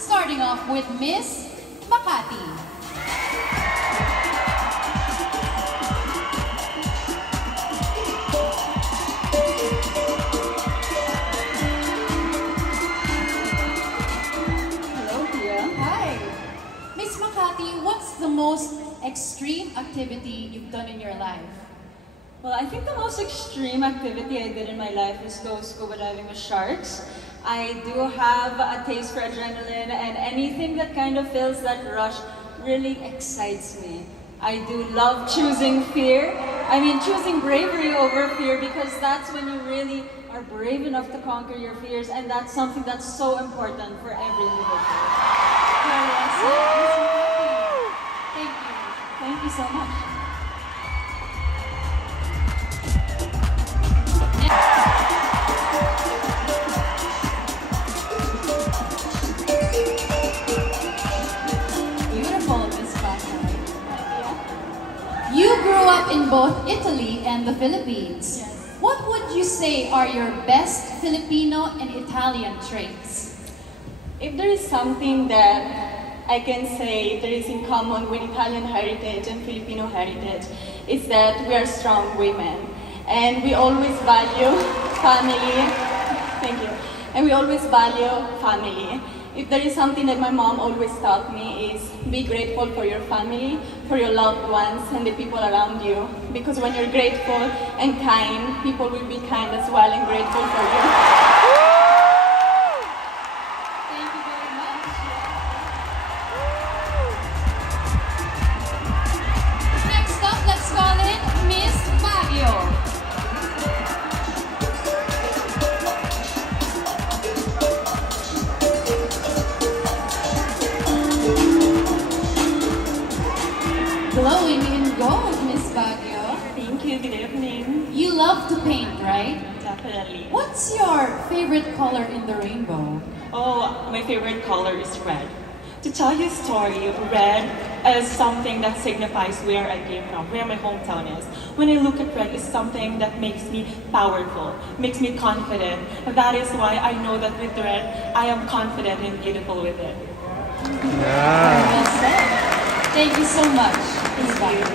starting off with Miss Makati. Hello, Tia. Hi. Miss Makati, what's the most extreme activity you've done in your life? Well, I think the most extreme activity I did in my life is go scuba diving with sharks. I do have a taste for adrenaline, and anything that kind of feels that rush really excites me. I do love choosing fear. I mean, choosing bravery over fear, because that's when you really are brave enough to conquer your fears, and that's something that's so important for every individual. Thank you. Thank you so much. Beautiful, Miss Pasay. You grew up in both Italy and the Philippines. Yes. What would you say are your best Filipino and Italian traits? If there is something that I can say there is in common with Italian heritage and Filipino heritage, is that we are strong women. And we always value family. Thank you. And we always value family. If there is something that my mom always taught me is be grateful for your family, for your loved ones, and the people around you. Because when you're grateful and kind, people will be kind as well and grateful for you. Thank you very much. Next up, let's call in Miss Baguio. Glowing in gold, Miss Baguio. Thank you. Good evening. You love to paint, right? Definitely. What's your favorite color in the rainbow? Oh, my favorite color is red. To tell you a story, red is something that signifies where I came from, where my hometown is. When I look at red, it's something that makes me powerful, makes me confident. And that is why I know that with red, I am confident and beautiful with it. Very well said. Thank you so much, Miss Baguio.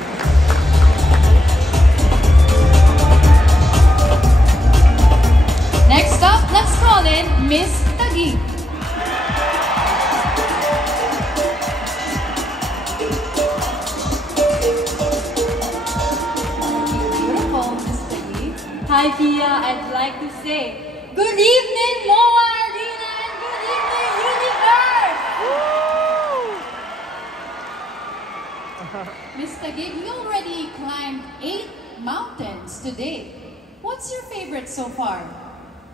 Next up, let's call in Miss Taguig. Beautiful, Miss Taguig. Hi, Tia. I'd like to say, Good evening, Noah Arena, and good evening, Universe! Miss Taguig, you already climbed 8 mountains today. What's your favorite so far?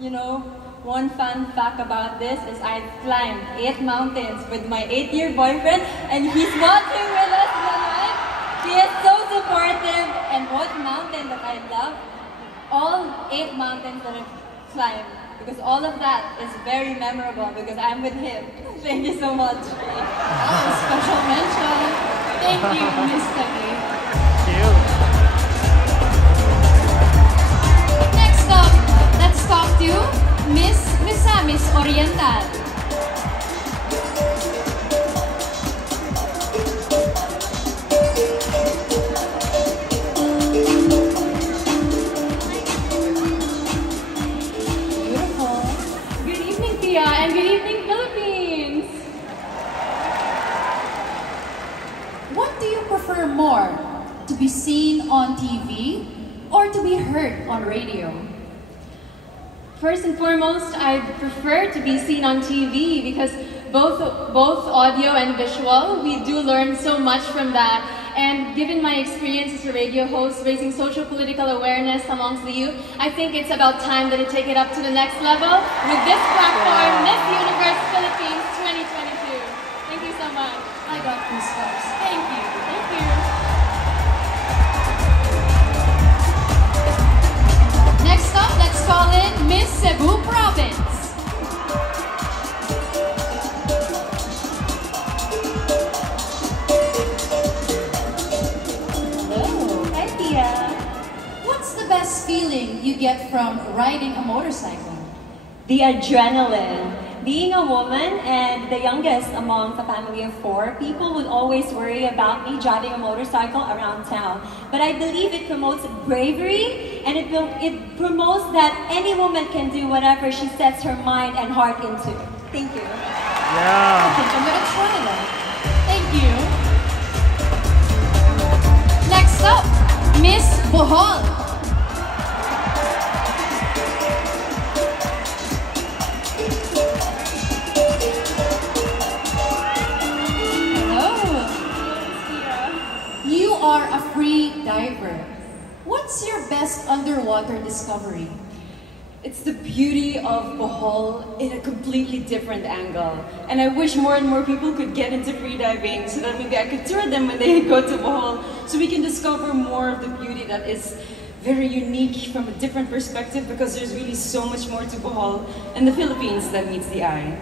you know, one fun fact about this is I've climbed 8 mountains with my 8-year boyfriend, and he's watching with us tonight. He is so supportive, and what mountain that I love, all 8 mountains that I've climbed, because all of that is very memorable because I'm with him. Thank you so much. Oh, special mention. Thank you, Miss Taguig. Next up, let's talk to Miss Oriental. Beautiful. Good evening, Tia, and good evening, Philippines! What do you prefer more? To be seen on TV or to be heard on radio? First and foremost, I'd prefer to be seen on TV because both audio and visual, we do learn so much from that. And given my experience as a radio host, raising social political awareness amongst the youth, I think it's about time that I take it up to the next level with this platform, Miss Universe Philippines 2022. Thank you so much. I got goosebumps. Thank you. Thank you. Next up, let's call in Miss Cebu Province. Hello. Hi, Tia. What's the best feeling you get from riding a motorcycle? The adrenaline. Being a woman and the youngest among a family of 4, people would always worry about me driving a motorcycle around town. But I believe it promotes bravery, and it promotes that any woman can do whatever she sets her mind and heart into. Thank you. I think I'm gonna try that. Thank you. Next up, Miss Bohol. You are a free diver. What's your best underwater discovery? It's the beauty of Bohol in a completely different angle. And I wish more and more people could get into freediving so that maybe I could tour them when they go to Bohol so we can discover more of the beauty that is very unique from a different perspective, because there's really so much more to Bohol and the Philippines that meets the eye.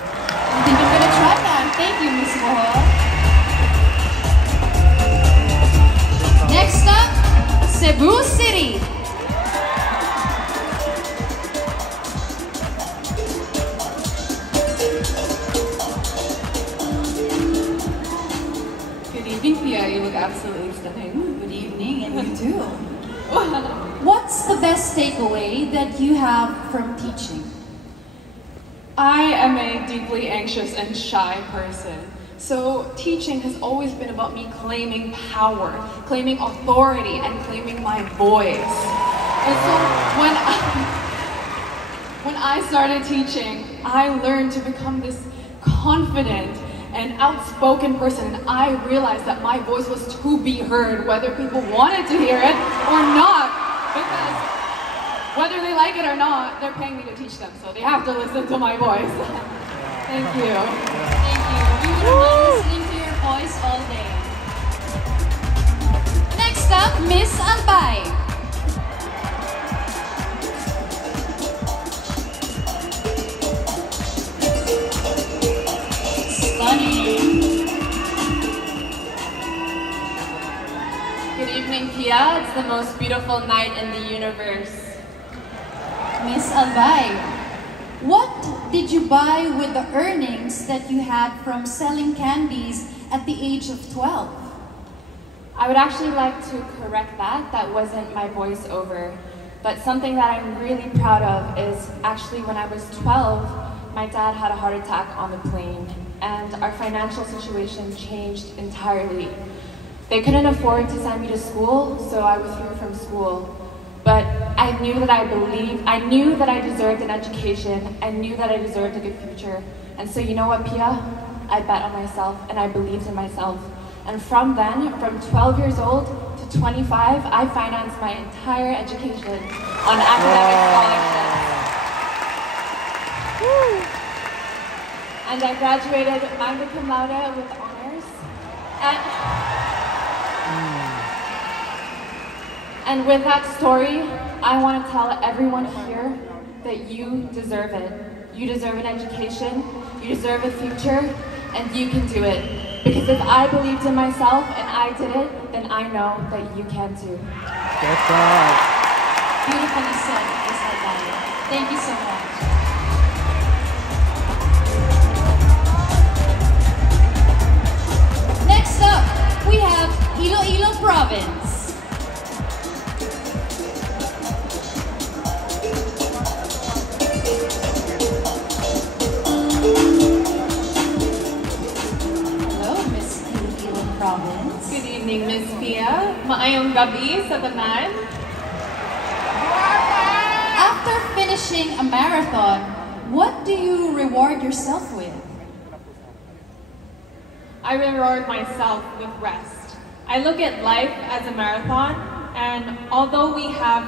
I think I'm gonna try that. Thank you, Miss Bohol. Next up, Cebu City. Good evening, Pia. You look absolutely stunning. Good evening, and you too. What's the best takeaway that you have from teaching? I am a deeply anxious and shy person. So teaching has always been about me claiming power, claiming authority, and claiming my voice. And so when I started teaching, I learned to become this confident and outspoken person, and I realized that my voice was to be heard, whether people wanted to hear it or not, because whether they like it or not, they're paying me to teach them, so they have to listen to my voice. Thank you. Thank you. We would love listening to your voice all day. Next up, Miss Albay. Stunning. Good evening, Pia. It's the most beautiful night in the universe. Miss Albay, what did you buy with the earnings that you had from selling candies at the age of 12? I would actually like to correct that. That wasn't my voiceover. But something that I'm really proud of is actually when I was 12, my dad had a heart attack on the plane, and our financial situation changed entirely. They couldn't afford to send me to school, so I withdrew from school. But I knew that I knew that I deserved an education. I knew that I deserved a good future. And so you know what, Pia? I bet on myself, and I believed in myself. And from then, from 12 years old to 25, I financed my entire education on academic scholarships. And I graduated magna cum laude with honors. And with that story, I want to tell everyone here that you deserve it. You deserve an education, you deserve a future, and you can do it. Because if I believed in myself and I did it, then I know that you can too. That's right. Beautifully said, Miss Albay. Thank you so much. Next up, we have Iloilo Province. Good evening, Miss Pia. Maayong gabi sa tanan. After finishing a marathon, what do you reward yourself with? I reward myself with rest. I look at life as a marathon, and although we have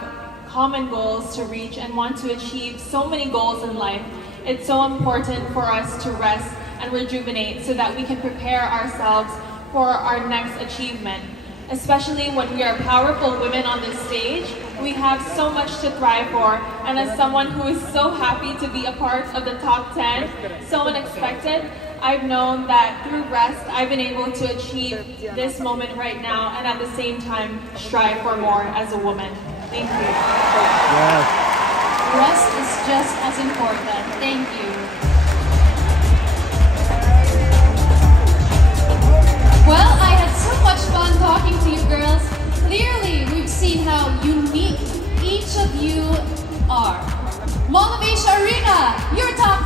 common goals to reach and want to achieve so many goals in life, it's so important for us to rest and rejuvenate so that we can prepare ourselves for our next achievement. Especially when we are powerful women on this stage, we have so much to thrive for. And as someone who is so happy to be a part of the top 10, so unexpected, I've known that through rest, I've been able to achieve this moment right now, and at the same time, strive for more as a woman. Thank you. Yes. Rest is just as important. Thank you. are Mall of Asia Arena, your top